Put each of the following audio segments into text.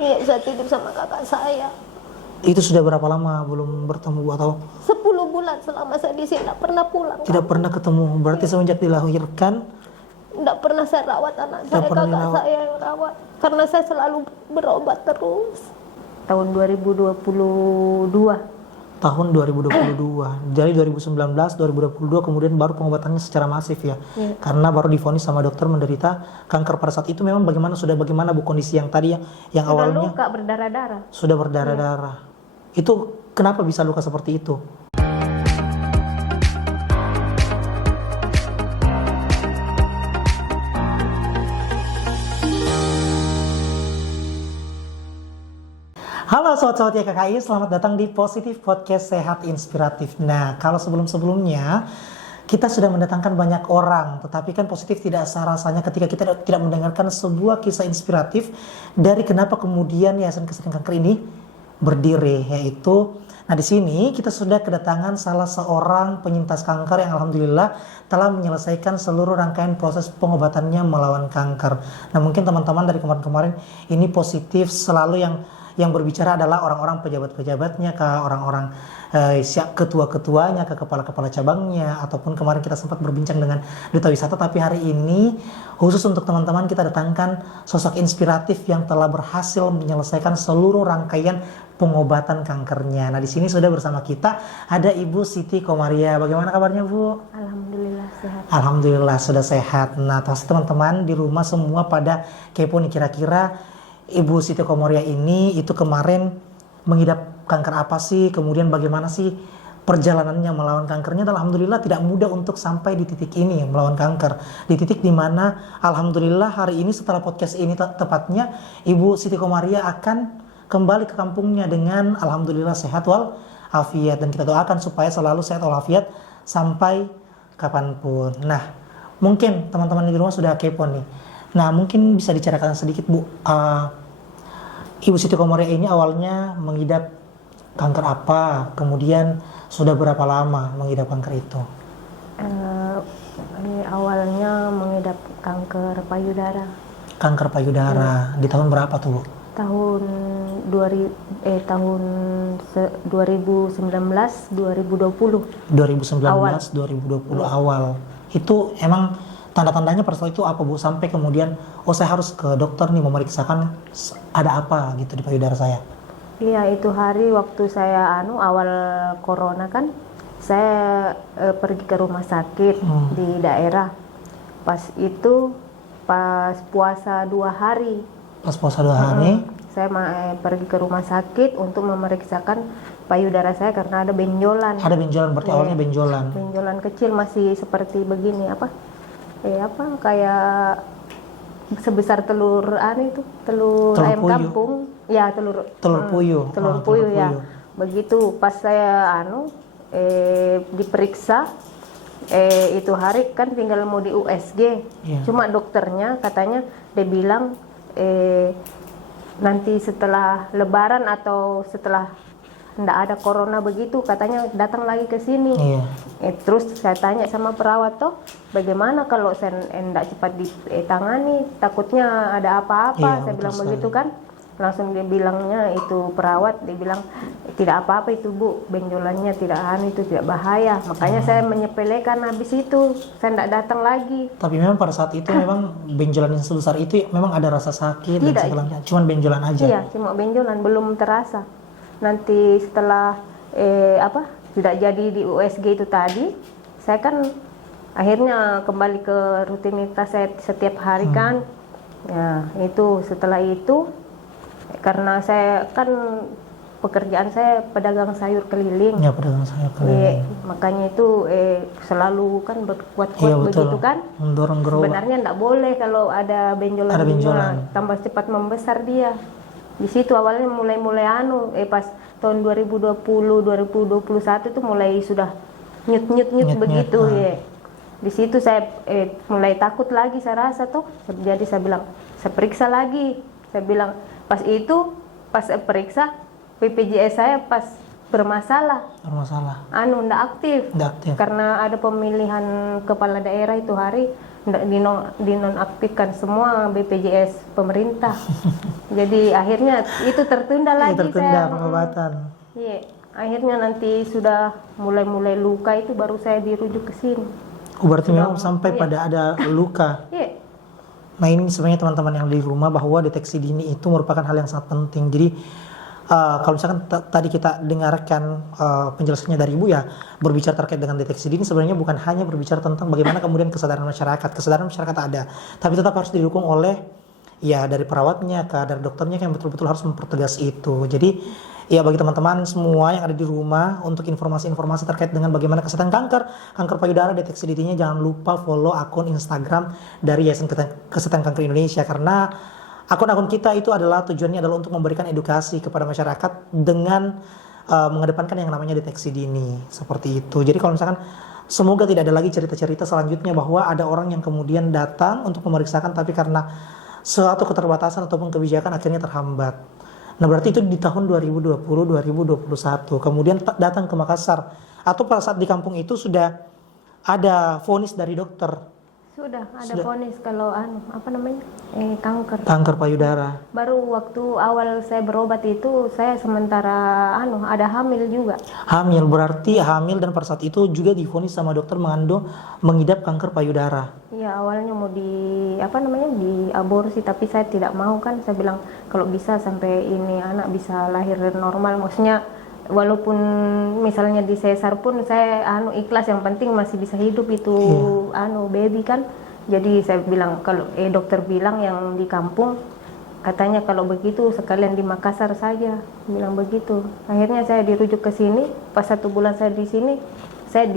Iya, saya tidur sama kakak saya. Itu sudah berapa lama belum bertemu Bu, atau 10 bulan selama saya di sini, tidak pernah pulang. tidak pernah ketemu? Berarti semenjak dilahirkan Tidak pernah saya rawat anak Tidak saya, pernah kakak dirawat. saya yang rawat. Karena saya selalu berobat terus. Tahun 2022. tahun 2022. Jadi 2019, 2022 kemudian baru pengobatannya secara masif ya. Iya. Karena baru divonis sama dokter menderita kanker pada saat itu. Memang bagaimana Bu kondisi yang tadi yang Sudah awalnya luka berdarah-darah. sudah berdarah-darah. Itu kenapa bisa luka seperti itu? Halo sobat-sobat YKKI, selamat datang di Positif Podcast Sehat Inspiratif. Nah, kalau sebelum-sebelumnya kita sudah mendatangkan banyak orang, tetapi kan positif tidak rasanya ketika kita tidak mendengarkan sebuah kisah inspiratif dari kenapa kemudian Yayasan Kesehatan Kanker ini berdiri, yaitu nah di sini kita sudah kedatangan salah seorang penyintas kanker yang alhamdulillah telah menyelesaikan seluruh rangkaian proses pengobatannya melawan kanker. Nah, mungkin teman-teman dari kemarin-kemarin ini positif selalu yang berbicara adalah orang-orang pejabat-pejabatnya, ke orang-orang ketua-ketuanya, ke kepala-kepala cabangnya, ataupun kemarin kita sempat berbincang dengan duta wisata. Tapi hari ini khusus untuk teman-teman kita datangkan sosok inspiratif yang telah berhasil menyelesaikan seluruh rangkaian pengobatan kankernya. Nah, di sini sudah bersama kita ada Ibu Siti Komaria. Bagaimana kabarnya, Bu? Alhamdulillah sehat. Alhamdulillah sudah sehat. Nah, pasti teman-teman di rumah semua pada kepo nih, kira-kira Ibu Siti Komaria ini itu kemarin mengidap kanker apa sih? Kemudian bagaimana sih perjalanannya melawan kankernya? Dan alhamdulillah tidak mudah untuk sampai di titik ini melawan kanker. Di titik dimana alhamdulillah hari ini setelah podcast ini tepatnya Ibu Siti Komaria akan kembali ke kampungnya dengan alhamdulillah sehat wal afiat. Dan kita doakan supaya selalu sehat wal afiat sampai kapanpun. Nah, mungkin teman-teman di rumah sudah kepo nih. Nah, mungkin bisa diceritakan sedikit, Bu. Ibu Siti Komaria ini awalnya mengidap kanker apa? Kemudian sudah berapa lama mengidap kanker itu? Awalnya mengidap kanker payudara. Kanker payudara. Di tahun berapa tuh, Bu? Tahun 2019 2020. 2019 2020 awal. Itu emang tanda-tandanya pada saat itu apa, Bu? Sampai kemudian saya harus ke dokter nih memeriksakan ada apa gitu di payudara saya. Iya, itu hari waktu saya awal corona kan, saya pergi ke rumah sakit di daerah. Pas puasa 2 hari. Pas puasa 2 hari, Saya pergi ke rumah sakit untuk memeriksakan payudara saya karena ada benjolan. ada benjolan, berarti awalnya benjolan. Benjolan kecil masih seperti begini kayak sebesar telur telur ayam puyuh. kampung. Ya, telur puyuh. telur Oh, puyuh telur ya. puyuh. Begitu pas saya diperiksa itu hari kan tinggal mau di USG. Iya. Cuma dokternya katanya dia bilang nanti setelah lebaran atau setelah ndak ada corona begitu katanya datang lagi ke sini. Iya. Terus saya tanya sama perawat bagaimana kalau saya ndak cepat ditangani, takutnya ada apa-apa. Iya, Saya bilang betul begitu kan. Langsung dia bilangnya itu perawat, dia bilang tidak apa-apa itu, Bu, benjolannya tidak itu tidak bahaya. Makanya saya menyepelekan habis itu, saya ndak datang lagi. Tapi memang pada saat itu memang benjolan yang sebesar itu memang ada rasa sakit Tidak. dan segalanya. Cuman benjolan aja. Iya, cuma benjolan, belum terasa. Nanti setelah tidak jadi di USG itu tadi, saya kan akhirnya kembali ke rutinitas saya setiap hari kan. Ya, itu setelah itu karena saya kan pekerjaan saya pedagang sayur keliling. Ya, pedagang sayur keliling. Makanya itu selalu kan berkuat-kuat Iya, betul. begitu kan. Mendorong gerobak. Sebenarnya enggak boleh kalau ada benjolan. Ada benjolan. Tambah cepat membesar dia. Di situ awalnya mulai pas tahun 2020 2021 itu mulai sudah nyut begitu ya. Di situ saya mulai takut lagi, saya rasa jadi saya bilang saya periksa lagi. Saya bilang pas saya periksa BPJS saya pas bermasalah, Bermasalah. ndak aktif. Nggak aktif. Karena ada pemilihan kepala daerah itu hari ndak dinonaktifkan semua BPJS pemerintah. Jadi akhirnya itu tertunda Iya, lagi tertunda saya. pengobatan. Iya, akhirnya nanti sudah mulai luka itu baru saya dirujuk ke sini. Oh, berarti memang sampai Iya. pada ada luka. Iya, Nah, ini sebenarnya teman-teman yang di rumah bahwa deteksi dini itu merupakan hal yang sangat penting. Jadi kalau misalkan tadi kita dengarkan penjelasannya dari Ibu ya, berbicara terkait dengan deteksi dini sebenarnya bukan hanya berbicara tentang bagaimana kemudian kesadaran masyarakat. Kesadaran masyarakat ada, tapi tetap harus didukung oleh ya dari perawatnya, dari dokternya yang betul-betul harus mempertegas itu. Jadi ya bagi teman-teman semua yang ada di rumah, untuk informasi-informasi terkait dengan bagaimana kesehatan kanker payudara, deteksi dininya, jangan lupa follow akun Instagram dari Yayasan Kesehatan Kanker Indonesia, karena akun-akun kita itu adalah tujuannya adalah untuk memberikan edukasi kepada masyarakat dengan mengedepankan yang namanya deteksi dini seperti itu. Jadi kalau misalkan semoga tidak ada lagi cerita-cerita selanjutnya bahwa ada orang yang kemudian datang untuk memeriksakan tapi karena suatu keterbatasan ataupun kebijakan akhirnya terhambat. Nah, berarti itu di tahun 2020-2021 kemudian datang ke Makassar, atau pada saat di kampung itu sudah ada vonis dari dokter sudah ada vonis kalau kanker. kanker payudara. Baru waktu awal saya berobat itu saya sementara ada hamil juga. Hamil, berarti hamil dan pada saat itu juga divonis sama dokter mengidap kanker payudara. Iya, awalnya mau diaborsi tapi saya tidak mau kan. Saya bilang kalau bisa sampai ini anak bisa lahir normal. Maksudnya walaupun misalnya di sesar pun saya ikhlas, yang penting masih bisa hidup itu baby kan. Jadi saya bilang kalau dokter bilang yang di kampung katanya kalau begitu sekalian di Makassar saja, bilang begitu. Akhirnya saya dirujuk ke sini. Pas 1 bulan saya di sini, saya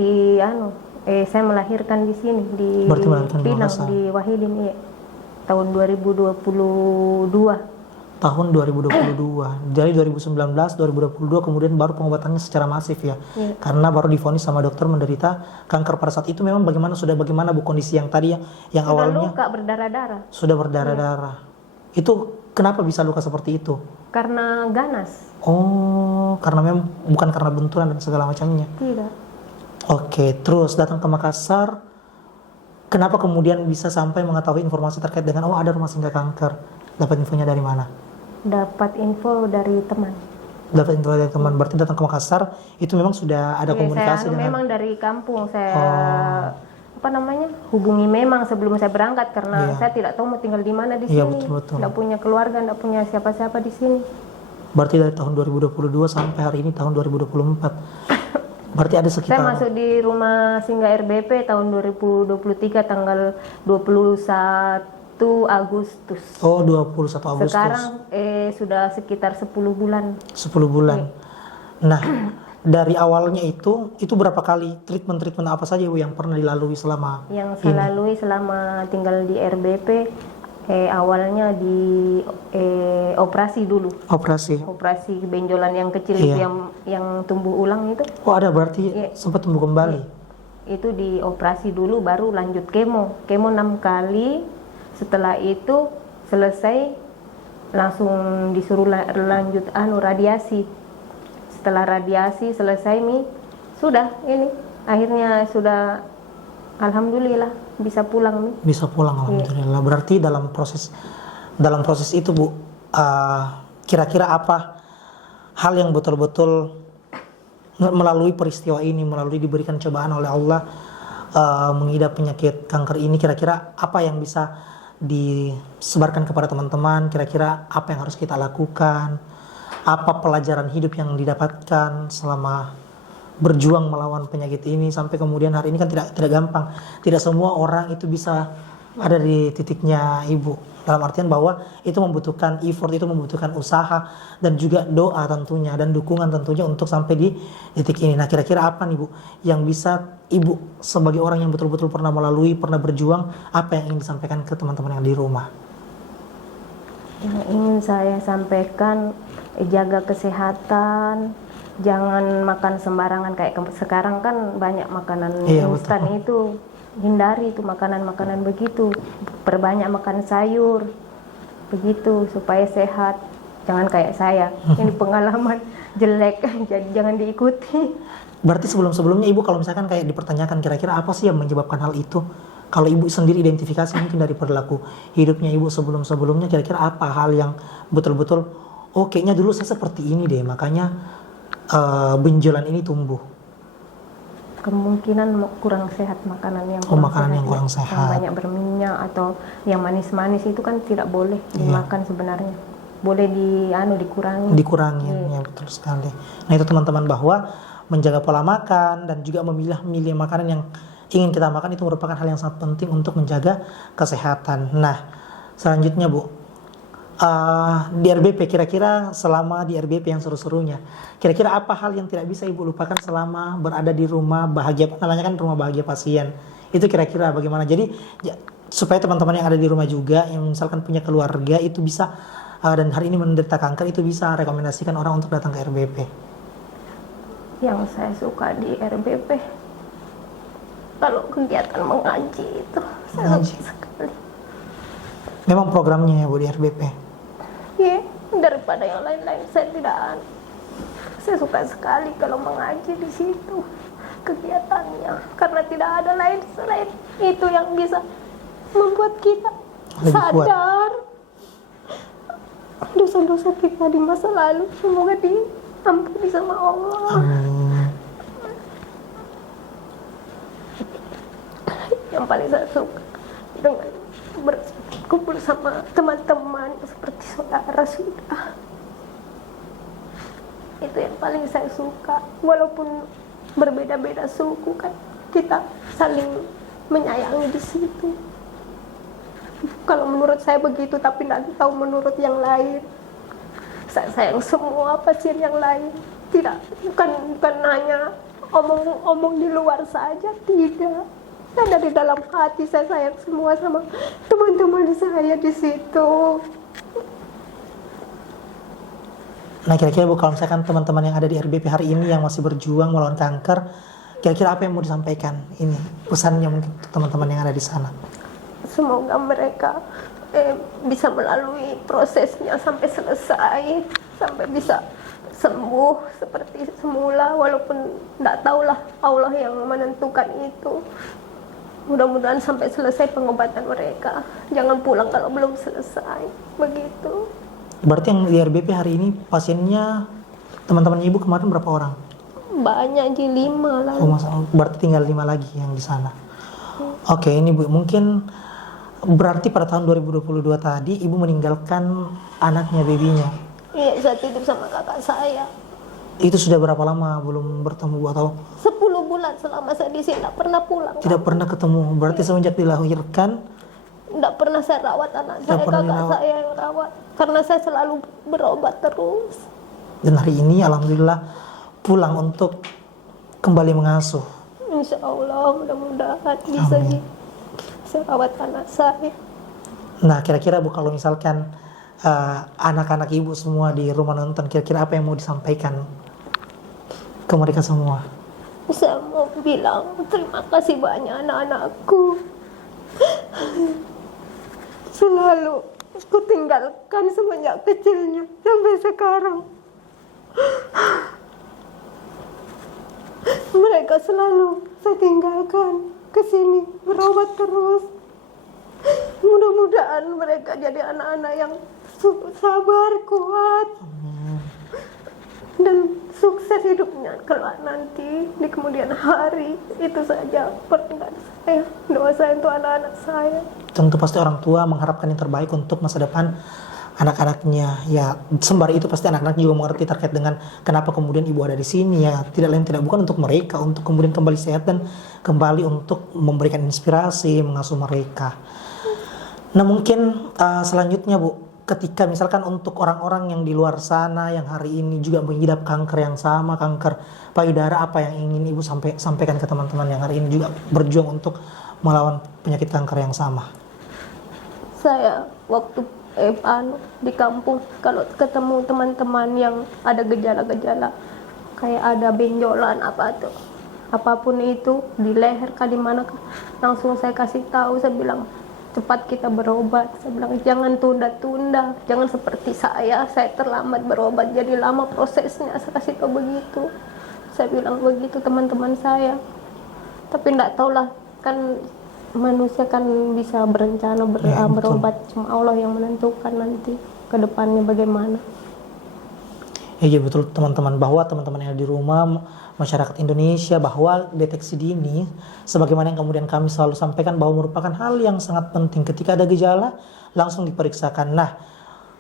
saya melahirkan di sini di Pinang di Wahidin, iya. Tahun 2022. Tahun 2022. Jadi 2019, 2022 kemudian baru pengobatannya secara masif ya. Karena baru divonis sama dokter menderita kanker. Pada saat itu memang bagaimana Bu kondisi yang tadi yang sudah awalnya luka berdarah-darah. Sudah berdarah-darah. Itu kenapa bisa luka seperti itu? Karena ganas. Oh, karena memang bukan karena benturan dan segala macamnya. Tidak. Oke, terus datang ke Makassar. Kenapa kemudian bisa sampai mengetahui informasi terkait dengan ada rumah singgah kanker? Dapat infonya dari mana? Dapat info dari teman. Dapat info dari teman. Berarti datang ke Makassar itu memang sudah ada komunikasi saya dengan. memang dari kampung saya hubungi memang sebelum saya berangkat karena saya tidak tahu mau tinggal di mana di sini. Betul. Tidak punya keluarga, tidak punya siapa-siapa di sini. Berarti dari tahun 2022 sampai hari ini tahun 2024. Berarti ada sekitar. Saya masuk di rumah singgah RBP tahun 2023 tanggal 21 Agustus. Oh, 21 Agustus. Sekarang sudah sekitar 10 bulan. 10 bulan. Nah, dari awalnya itu berapa kali treatment apa saja Ibu yang pernah dilalui selama yang saya lalui selama tinggal di RBP? Awalnya di operasi dulu. Operasi benjolan yang kecil itu yang tumbuh ulang itu. Oh, ada berarti sempat tumbuh kembali. Itu di operasi dulu baru lanjut kemo 6 kali. Setelah itu selesai langsung disuruh lanjut radiasi. Setelah radiasi selesai sudah ini akhirnya sudah alhamdulillah bisa pulang Bisa pulang alhamdulillah. Berarti dalam proses itu Bu, kira-kira apa hal yang betul-betul melalui peristiwa ini, melalui diberikan cobaan oleh Allah mengidap penyakit kanker ini, kira-kira apa yang bisa disebarkan kepada teman-teman? Kira-kira apa yang harus kita lakukan? Apa pelajaran hidup yang didapatkan selama berjuang melawan penyakit ini sampai kemudian hari ini kan tidak gampang. Tidak semua orang itu bisa ada di titiknya Ibu. Dalam artian bahwa itu membutuhkan effort, itu membutuhkan usaha dan juga doa tentunya dan dukungan tentunya untuk sampai di titik ini. Nah, kira-kira apa nih Bu yang bisa Ibu sebagai orang yang betul-betul pernah melalui, pernah berjuang, apa yang ingin disampaikan ke teman-teman yang di rumah? Yang ingin saya sampaikan, jaga kesehatan, jangan makan sembarangan kayak sekarang kan banyak makanan instan itu. Hindari itu makanan-makanan begitu, perbanyak makan sayur begitu supaya sehat. jangan kayak saya. Ini pengalaman jelek, jadi jangan diikuti. Berarti sebelum-sebelumnya ibu kalau misalkan kayak dipertanyakan kira-kira apa sih yang menyebabkan hal itu, kalau ibu sendiri identifikasi mungkin dari perilaku hidupnya ibu sebelum-sebelumnya, kira-kira apa hal yang betul-betul oh kayaknya dulu saya seperti ini deh, makanya benjolan ini tumbuh. Kemungkinan kurang sehat, makanan yang kurang sehat. Yang banyak berminyak atau yang manis-manis itu kan tidak boleh dimakan sebenarnya. Boleh dikurangi. Ya betul sekali. Nah itu teman-teman, bahwa menjaga pola makan dan juga memilih makanan yang ingin kita makan itu merupakan hal yang sangat penting untuk menjaga kesehatan. Nah selanjutnya Bu, di RBP, kira-kira selama di RBP yang seru-serunya, kira-kira apa hal yang tidak bisa ibu lupakan selama berada di rumah bahagia, namanya kan rumah bahagia pasien, itu kira-kira bagaimana? Jadi supaya teman-teman yang ada di rumah juga yang misalkan punya keluarga itu bisa dan hari ini menderita kanker, itu bisa rekomendasikan orang untuk datang ke RBP. Yang saya suka di RBP kalau kegiatan mengaji itu saya suka sekali. Memang programnya ya Bu di RBP? Iya, daripada yang lain-lain saya saya suka sekali kalau mengaji di situ kegiatannya, karena tidak ada lain selain itu yang bisa membuat kita lebih sadar dosa-dosa kita di masa lalu, semoga diampuni sama Allah. Yang paling saya suka dengan berkumpul sama teman-teman seperti saudara sudah, itu yang paling saya suka. Walaupun berbeda-beda suku kan kita saling menyayangi di situ. Kalau menurut saya begitu, tapi tidak tahu menurut yang lain. Saya sayang semua pasien yang lain, bukan hanya omong-omong di luar saja, tidak. Dan dari dalam hati saya sayang semua sama teman-teman saya di situ. Nah kira-kira Bu, kalau misalkan teman-teman yang ada di RBP hari ini yang masih berjuang melawan kanker, kira-kira apa yang mau disampaikan? Ini pesannya mungkin untuk teman-teman yang ada di sana. Semoga mereka bisa melalui prosesnya sampai selesai, sampai bisa sembuh seperti semula, walaupun tidak tahulah Allah yang menentukan itu. Mudah-mudahan sampai selesai pengobatan mereka, jangan pulang kalau belum selesai, begitu. Berarti yang di RBP hari ini pasiennya teman-teman ibu kemarin berapa orang? Banyak, 5 lah. Berarti tinggal 5 lagi yang di sana. Oke, ini Bu, mungkin berarti pada tahun 2022 tadi ibu meninggalkan anaknya, babynya. Iya, saya tidur sama kakak saya. Itu sudah berapa lama belum bertemu Bu, atau 10 bulan selama saya di sini tidak pernah pulang. Tidak pernah ketemu. Berarti semenjak dilahirkan tidak pernah saya rawat anak saya, kakak saya yang rawat, karena saya selalu berobat terus. Dan hari ini alhamdulillah pulang untuk kembali mengasuh. Insya Allah mudah-mudahan bisa rawat anak saya. Nah kira-kira Bu, kalau misalkan anak-anak ibu semua di rumah nonton, kira-kira apa yang mau disampaikan ke mereka semua? Saya mau bilang terima kasih banyak anak-anakku. Selalu aku tinggalkan semenjak kecilnya sampai sekarang. Mereka selalu saya tinggalkan ke sini berobat terus. Mudah-mudahan mereka jadi anak-anak yang sabar, kuat, dan sukses hidupnya kelak nanti di kemudian hari. Itu saja permintaan saya, doa saya untuk anak-anak saya. Tentu pasti orang tua mengharapkan yang terbaik untuk masa depan anak-anaknya. Ya sembari itu pasti anak-anak juga mengerti terkait dengan kenapa kemudian ibu ada di sini, ya tidak lain tidak bukan untuk mereka, untuk kemudian kembali sehat dan kembali untuk memberikan inspirasi, mengasuh mereka. Nah mungkin selanjutnya Bu, ketika misalkan untuk orang-orang yang di luar sana yang hari ini juga mengidap kanker yang sama, kanker payudara, apa yang ingin Ibu sampaikan ke teman-teman yang hari ini juga berjuang untuk melawan penyakit kanker yang sama? Saya waktu di kampung, kalau ketemu teman-teman yang ada gejala-gejala kayak ada benjolan apapun itu di leher kah di mana, langsung saya kasih tahu, saya bilang cepat kita berobat. Saya bilang jangan tunda-tunda, jangan seperti saya terlambat berobat jadi lama prosesnya. Saya kasih tahu begitu, saya bilang begitu teman-teman saya. Tapi enggak tahulah, kan manusia kan bisa berencana berobat, cuma Allah yang menentukan nanti ke depannya bagaimana. Iya betul teman-teman, bahwa teman-teman yang di rumah, masyarakat Indonesia, bahwa deteksi dini sebagaimana yang kemudian kami selalu sampaikan bahwa merupakan hal yang sangat penting. Ketika ada gejala langsung diperiksakan. Nah,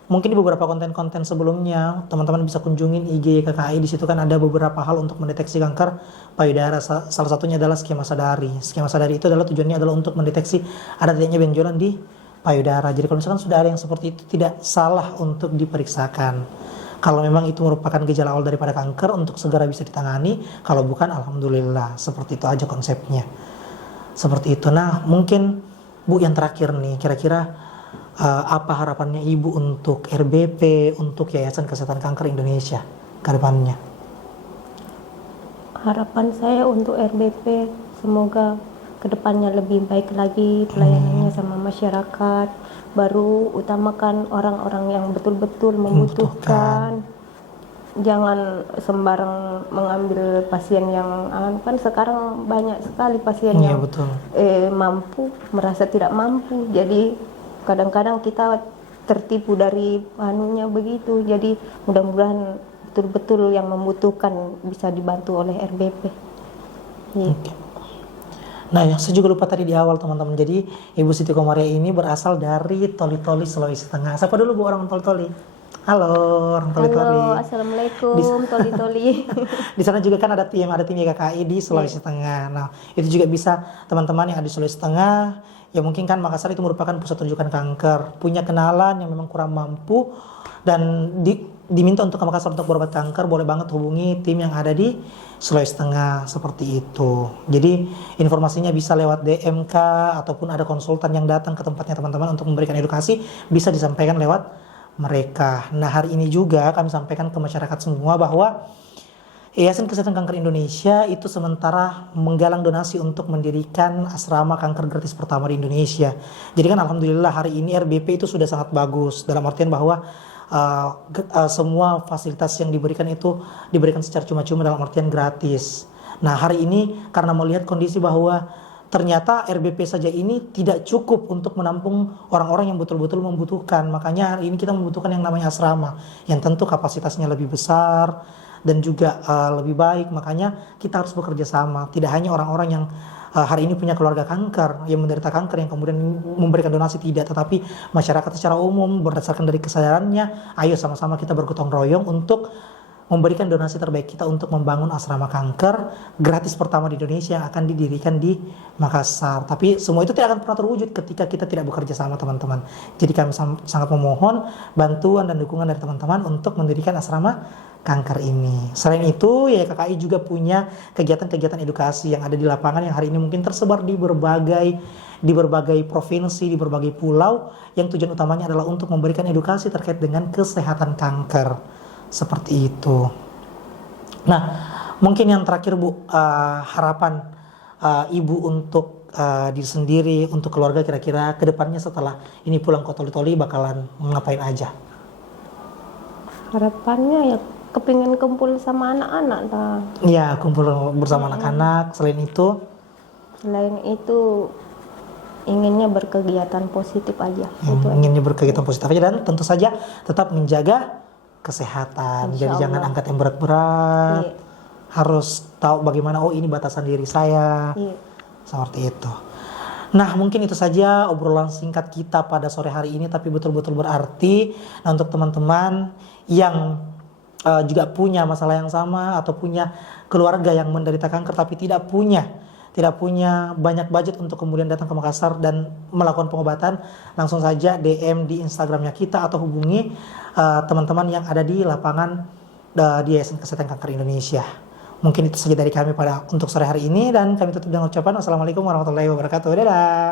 mungkin di beberapa konten-konten sebelumnya teman-teman bisa kunjungin IG KKI. Di situ kan ada beberapa hal untuk mendeteksi kanker payudara. Salah satunya adalah skema sadari. Skema sadari itu adalah tujuannya adalah untuk mendeteksi ada tidaknya benjolan di payudara. Jadi kalau misalkan sudah ada yang seperti itu, tidak salah untuk diperiksakan. Kalau memang itu merupakan gejala awal daripada kanker, untuk segera bisa ditangani. Kalau bukan, alhamdulillah. Seperti itu aja konsepnya. Seperti itu. Nah, mungkin Bu yang terakhir nih, kira-kira apa harapannya Ibu untuk RBP, untuk Yayasan Kesehatan Kanker Indonesia ke depannya? Harapan saya untuk RBP, semoga kedepannya lebih baik lagi pelayanannya sama masyarakat. Baru utamakan orang-orang yang betul-betul membutuhkan. Jangan sembarang mengambil pasien yang kan sekarang banyak sekali pasien yang betul. Mampu merasa tidak mampu. Jadi kadang-kadang kita tertipu dari anunya begitu. Jadi mudah-mudahan betul-betul yang membutuhkan bisa dibantu oleh RBP. Okay. Nah, yang saya juga lupa tadi di awal teman-teman. Jadi Ibu Siti Komaria ini berasal dari Toli-Toli, Sulawesi Tengah. Siapa dulu Bu orang Toli-Toli? Halo orang Toli-Toli. Halo, assalamualaikum Toli-Toli. Di sana juga kan ada tim YKKI di Sulawesi Tengah. Nah, itu juga bisa teman-teman yang ada di Sulawesi Tengah. Ya mungkin kan Makassar itu merupakan pusat rujukan kanker. Punya kenalan yang memang kurang mampu dan diminta untuk ke Makassar untuk berobat kanker, boleh banget hubungi tim yang ada di Sulawesi Tengah, seperti itu. Jadi informasinya bisa lewat DMK ataupun ada konsultan yang datang ke tempatnya teman-teman untuk memberikan edukasi, bisa disampaikan lewat mereka. Nah, hari ini juga kami sampaikan ke masyarakat semua bahwa Yayasan Kesehatan Kanker Indonesia itu sementara menggalang donasi untuk mendirikan asrama kanker gratis pertama di Indonesia. Jadi kan alhamdulillah hari ini RBP itu sudah sangat bagus, dalam artian bahwa semua fasilitas yang diberikan itu diberikan secara cuma-cuma, dalam artian gratis. Nah, hari ini karena melihat kondisi bahwa ternyata RBP saja ini tidak cukup untuk menampung orang-orang yang betul-betul membutuhkan, makanya hari ini kita membutuhkan yang namanya asrama yang tentu kapasitasnya lebih besar dan juga lebih baik. Makanya kita harus bekerja sama, tidak hanya orang-orang yang hari ini punya keluarga kanker, yang menderita kanker yang kemudian memberikan donasi, tidak, tetapi masyarakat secara umum berdasarkan dari kesadarannya, ayo sama-sama kita bergotong royong untuk memberikan donasi terbaik kita untuk membangun asrama kanker gratis pertama di Indonesia yang akan didirikan di Makassar. Tapi semua itu tidak akan pernah terwujud ketika kita tidak bekerja sama teman-teman. Jadi kami sangat memohon bantuan dan dukungan dari teman-teman untuk mendirikan asrama kanker ini. Selain itu, ya KKI juga punya kegiatan-kegiatan edukasi yang ada di lapangan yang hari ini mungkin tersebar di berbagai provinsi, di berbagai pulau, yang tujuan utamanya adalah untuk memberikan edukasi terkait dengan kesehatan kanker. Seperti itu. Nah, mungkin yang terakhir Bu, harapan Ibu untuk diri sendiri, untuk keluarga, kira-kira kedepannya setelah ini pulang ke Toli-Toli bakalan ngapain aja? Harapannya ya kepingin kumpul sama anak-anak lah. Ya, kumpul bersama anak-anak. Selain itu inginnya berkegiatan positif aja. Inginnya berkegiatan positif aja, dan tentu saja tetap menjaga kesehatan. Jadi jangan angkat yang berat-berat. Harus tahu bagaimana, oh ini batasan diri saya. Seperti itu. Nah, mungkin itu saja obrolan singkat kita pada sore hari ini, tapi betul-betul berarti. Nah, untuk teman-teman yang juga punya masalah yang sama atau punya keluarga yang menderita kanker tapi tidak punya banyak budget untuk kemudian datang ke Makassar dan melakukan pengobatan, langsung saja DM di Instagramnya kita atau hubungi teman-teman yang ada di lapangan di Yayasan Kesehatan Kanker Indonesia. Mungkin itu saja dari kami untuk sore hari ini, dan kami tutup dengan ucapan wassalamualaikum warahmatullahi wabarakatuh. Dadah.